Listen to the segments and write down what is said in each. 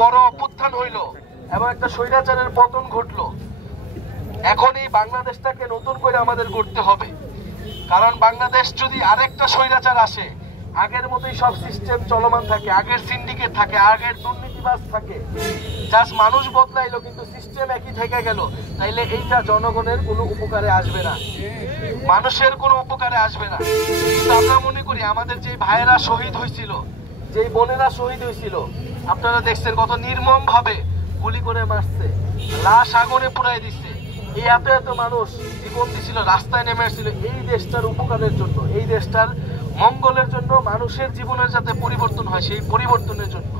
বড় অভ্যুত্থান হইল এবং একটা স্বৈরাচারের পতন ঘটলো, এখন এই বাংলাদেশটাকে নতুন করে আমাদের করতে হবে। কারণ বাংলাদেশ যদি আরেকটা স্বৈরাচার আসে, আগের মতোই সব সিস্টেম চলমান থাকে, আগের সিন্ডিকেট থাকে, আগের দুর্নীতিবাজ থাকে, জাস্ট মানুষ বদলাইলো কিন্তু সিস্টেম একই থেকে গেল, তাইলে এইটা জনগণের কোনো উপকারে আসবে না, মানুষের কোনো উপকারে আসবে না। কিন্তু আমরা মনে করি আমাদের যে ভাইয়েরা শহীদ হয়েছিল, যে বোনেরা শহীদ হয়েছিল, আপনারা দেখছেন কত নির্মম ভাবে গুলি করে মারছে, লাশ আগুনে পুড়াই দিচ্ছে, এই এত এত মানুষ জীবন দিছিল, রাস্তায় নেমে আসছিল এই দেশটার উপকারের জন্য, এই দেশটার মঙ্গলের জন্য, মানুষের জীবনের যাতে পরিবর্তন হয় সেই পরিবর্তনের জন্য।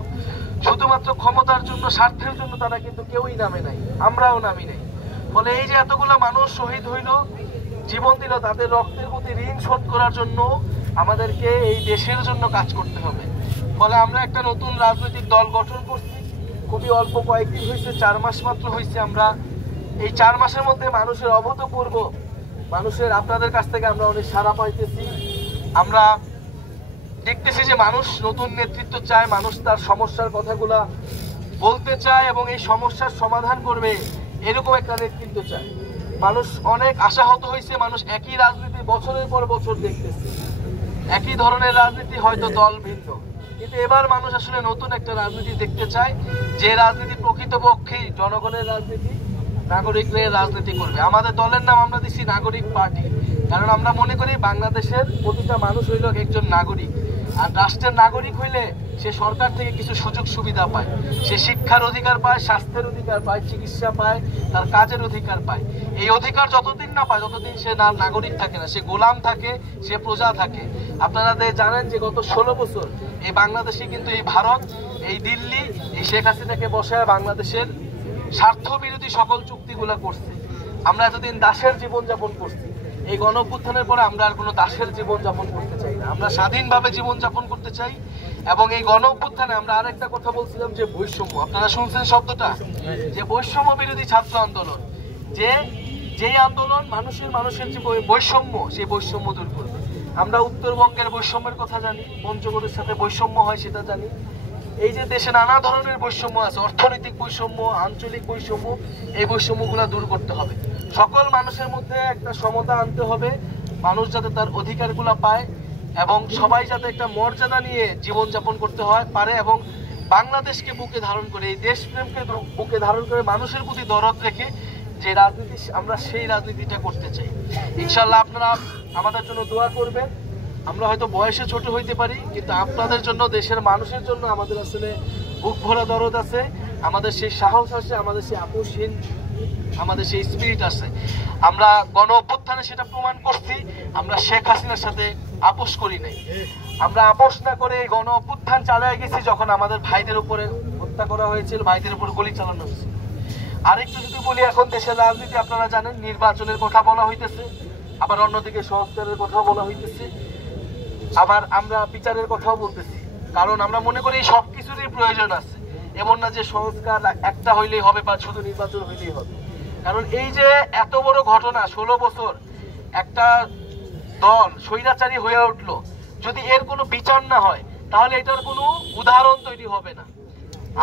শুধুমাত্র ক্ষমতার জন্য, স্বার্থের জন্য তারা কিন্তু কেউই নামে নাই, আমরাও নামি নাই। ফলে এই যে এতগুলো মানুষ শহীদ হইল, জীবন দিল, তাদের রক্তের প্রতি ঋণ শোধ করার জন্য আমাদেরকে এই দেশের জন্য কাজ করতে হবে। ফলে আমরা একটা নতুন রাজনৈতিক দল গঠন করছি, খুবই অল্প কয়েকদিন হয়েছে, 4 মাস মাত্র হয়েছে। আমরা এই 4 মাসের মধ্যে মানুষের অভূতপূর্ব, মানুষের আপনাদের কাছ থেকে আমরা অনেক সাড়া পাইতেছি। আমরা দেখতেছি যে মানুষ নতুন নেতৃত্ব চায়, মানুষ তার সমস্যার কথাগুলা বলতে চায় এবং এই সমস্যার সমাধান করবে এরকম একটা নেতৃত্ব চায়। মানুষ অনেক আশাহত হয়েছে, মানুষ একই রাজনীতি বছরের পর বছর দেখতেছে, একই ধরনের রাজনীতি, হয়তো দল ভিন্ন, কিন্তু এবার মানুষ আসলে নতুন একটা রাজনীতি দেখতে চায়, যে রাজনীতি প্রকৃতপক্ষেই জনগণের রাজনীতি, নাগরিকদের রাজনীতি করবে। আমাদের দলের নাম আমরা দিচ্ছি নাগরিক পার্টি, কারণ আমরা মনে করি বাংলাদেশের প্রতিটা মানুষ হইল একজন নাগরিক, আর রাষ্ট্রের নাগরিক হইলে সে সরকার থেকে কিছু সুযোগ সুবিধা পায়, সে শিক্ষার অধিকার পায়, স্বাস্থ্যের অধিকার পায়, চিকিৎসা পায়, তার কাজের অধিকার পায়। এই অধিকার যতদিন না পায় ততদিন সে নাগরিক থাকে না, সে গোলাম থাকে, সে প্রজা থাকে। আপনারা জানেন যে গত 16 বছর এই বাংলাদেশে কিন্তু এই ভারত, এই দিল্লি, এই শেখ হাসিনাকে বসায় বাংলাদেশের স্বার্থ বিরোধী সকল চুক্তিগুলা করছে। আমরা এতদিন দাসের জীবনযাপন করছি, এই গণ অভ্যুত্থানের পরে আমরা আর কোনো দাসের জীবনযাপন করতে চাই না, আমরা স্বাধীনভাবে জীবনযাপন করতে চাই। এবং এই গণ অভ্যুত্থানে আমরা আরেকটা কথা বলছিলাম যে বৈষম্য, আপনারা শুনছেন শব্দটা, যে বৈষম্য বিরোধী ছাত্র আন্দোলন, যেই আন্দোলন মানুষের যে বৈষম্য, সেই বৈষম্য দূর করবে। আমরা উত্তরবঙ্গের বৈষম্যের কথা জানি, পঞ্চগড়ের সাথে বৈষম্য হয় সেটা জানি। এই যে দেশে নানা ধরনের বৈষম্য আছে, অর্থনৈতিক বৈষম্য, আঞ্চলিক বৈষম্য, এই বৈষম্যগুলো দূর করতে হবে। সকল মানুষের মধ্যে একটা সমতা আনতে হবে, মানুষ যাতে তার অধিকারগুলো পায় এবং সবাই যাতে একটা মর্যাদা নিয়ে জীবনযাপন করতে পারে এবং বাংলাদেশকে বুকে ধারণ করে, এই দেশপ্রেমকে বুকে ধারণ করে, মানুষের প্রতি দরদ রেখে যে রাজনীতি, আমরা সেই রাজনীতিটা করতে চাই। ইনশাল্লাহ আপনারা আমাদের জন্য দোয়া করবেন। আমরা হয়তো বয়সে ছোট হইতে পারি, কিন্তু আপনাদের জন্য, দেশের মানুষের জন্য আমাদের আসলে বুক ভরা দরদ আছে, আমাদের সেই সাহস আছে, আমাদের সেই আপোষহীন, আমাদের সেই স্পিরিট আছে। আমরা গণ অভ্যুত্থানে সেটা প্রমাণ করছি, আমরা শেখ হাসিনার সাথে আপোষ করি নাই। আমরা আপোষ না করে এই গণ অভ্যুত্থান চালিয়ে গেছি যখন আমাদের ভাইদের উপরে হত্যা করা হয়েছিল, ভাইদের উপর গুলি চালানো হয়েছিল। আরেকটু যদি বলি, এখন দেশের রাজনীতি আপনারা জানেন, নির্বাচনের কথা বলা হইতেছে, আবার অন্যদিকে সংস্কারের কথা বলা হইতেছে, আবার আমরা বিচারের কথাও বলতেছি। কারণ আমরা মনে করি এই সবকিছুরই প্রয়োজন আছে, এমন না যে সংস্কার একটা হইলেই হবে বা শুধু নির্বাচন হইলেই হবে। কারণ এই যে এত বড় ঘটনা, 16 বছর একটা দল স্বৈরাচারী হয়ে উঠলো, যদি এর কোনো বিচার না হয় তাহলে এটার কোনো উদাহরণ তৈরি হবে না।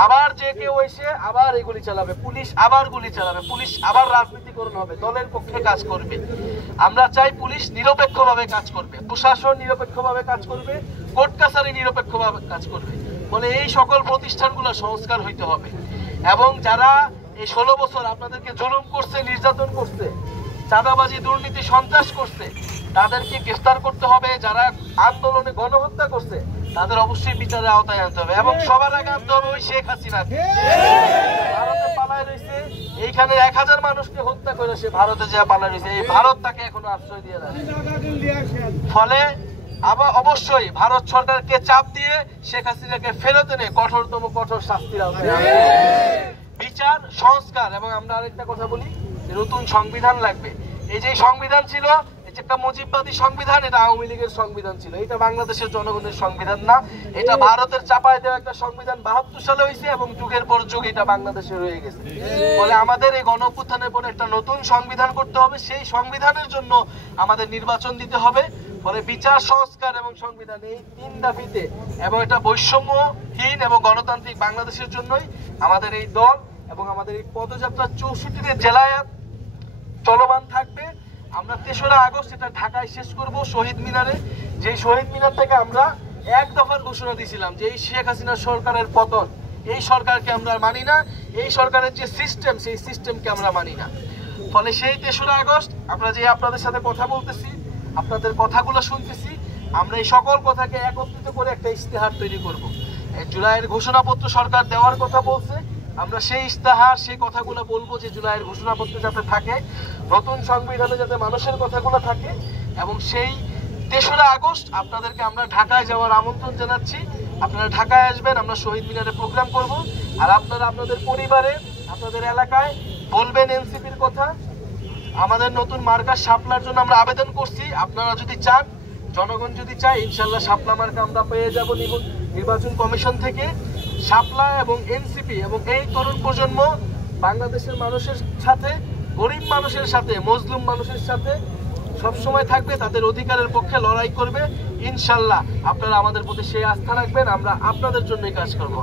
আবার যে কেউ এসে আবার এই গুলি চালাবে, পুলিশ আবার গুলি চালাবে, পুলিশ আবার রাজনীতিকরণ হবে, দলের পক্ষে কাজ করবে। আমরা চাই পুলিশ নিরপেক্ষভাবে কাজ করবে, প্রশাসন নিরপেক্ষভাবে কাজ করবে, কোর্ট কাছারি নিরপেক্ষভাবে কাজ করবে। ফলে এই সকল প্রতিষ্ঠানগুলো সংস্কার হইতে হবে এবং যারা এই 16 বছর আপনাদেরকে জুলুম করছে, নির্যাতন করছে, চাঁদাবাজি, দুর্নীতি, সন্ত্রাস করছে, তাদেরকে গ্রেফতার করতে হবে। যারা আন্দোলনে গণহত্যা করছে তাদের অবশ্যই বিচারের আওতায় আনতে হবে এবং সবার আগে আনতে হবে ওই শেখ হাসিনাকে। ভারতে পালায় রয়েছে, এইখানে 1000 মানুষকে হত্যা করে সে ভারতে যা পালায় রয়েছে, এই ভারত তাকে এখনো আশ্রয় দিয়ে রাখে। ফলে আবার অবশ্যই ভারত সরকারকে চাপ দিয়ে শেখ হাসিনাকে ফেরত এনে কঠোরতম কঠোর শাস্তির আওতায়, বিচার, সংস্কার। এবং আমরা আরেকটা কথা বলি, নতুন সংবিধান লাগবে। এই যে সংবিধান ছিল, একটা মুজিববাদী সংবিধান, এটা আওয়ামী লীগের সংবিধান ছিল, এটা বাংলাদেশের জনগণের সংবিধান না, এটা ভারতের চাপায় দেওয়া একটা সংবিধান। 72 সালে হয়েছে এবং যুগের পর যুগ এটা বাংলাদেশে রয়ে গেছে। ফলে আমাদের এই গণ অভ্যুত্থানের পরে একটা নতুন সংবিধান করতে হবে, সেই সংবিধানের জন্য আমাদের নির্বাচন দিতে হবে। ফলে বিচার সংস্কার এবং সংবিধান এই 3 দাবিতে এবং এটা বৈষম্যহীন এবং গণতান্ত্রিক বাংলাদেশের জন্যই আমাদের এই দল এবং আমাদের এই পদযাত্রা 64টি জেলায় চলমান থাকবে। আমরা 3রা আগস্ট এটা ঢাকায় শেষ করব শহীদ মিনারে। যেই শহীদ মিনার থেকে আমরা এক দফার ঘোষণা দিয়েছিলাম যে এই শেখ হাসিনা সরকারের পতন, এই সরকারকে আমরা মানি না, এই সরকারের যে সিস্টেম সেই সিস্টেমকে আমরা মানি না। ফলে সেই 3রা আগস্ট আমরা যে আপনাদের সাথে কথা বলতেছি, আপনাদের কথাগুলো শুনতেছি, আমরা এই সকল কথাকে একত্রিত করে একটা ইশতেহার তৈরি করব। জুলাইয়ের ঘোষণাপত্র সরকার দেওয়ার কথা বলছে, আমরা সেই ইশতেহার সেই কথাগুলো বলবো যে জুলাইয়ের ঘোষণাপত্র যাতে থাকে, নতুন সংবিধানে যাতে মানুষের কথাগুলো থাকে। এবং সেই 3রা আগস্ট আপনাদেরকে আমরা ঢাকায় যাওয়ার আমন্ত্রণ জানাচ্ছি। আপনারা ঢাকায় আসবেন, আমরা শহীদ মিনারে প্রোগ্রাম করব। আর আপনারা আপনাদের পরিবারে আপনাদের এলাকায় বলবেন এনসিপির কথা। আমাদের নতুন মার্কা শাপলার জন্য আমরা আবেদন করছি। আপনারা যদি চান, জনগণ যদি চায়, ইনশাল্লাহ শাপলা মার্কা আমরা পেয়ে যাব নির্বাচন কমিশন থেকে। শাপলা এবং এনসিপি এবং এই তরুণ প্রজন্ম বাংলাদেশের মানুষের সাথে, গরিব মানুষের সাথে, মজলুম মানুষের সাথে সবসময় থাকবে, তাদের অধিকারের পক্ষে লড়াই করবে। ইনশাল্লাহ আপনারা আমাদের প্রতি সেই আস্থা রাখবেন, আমরা আপনাদের জন্যই কাজ করব।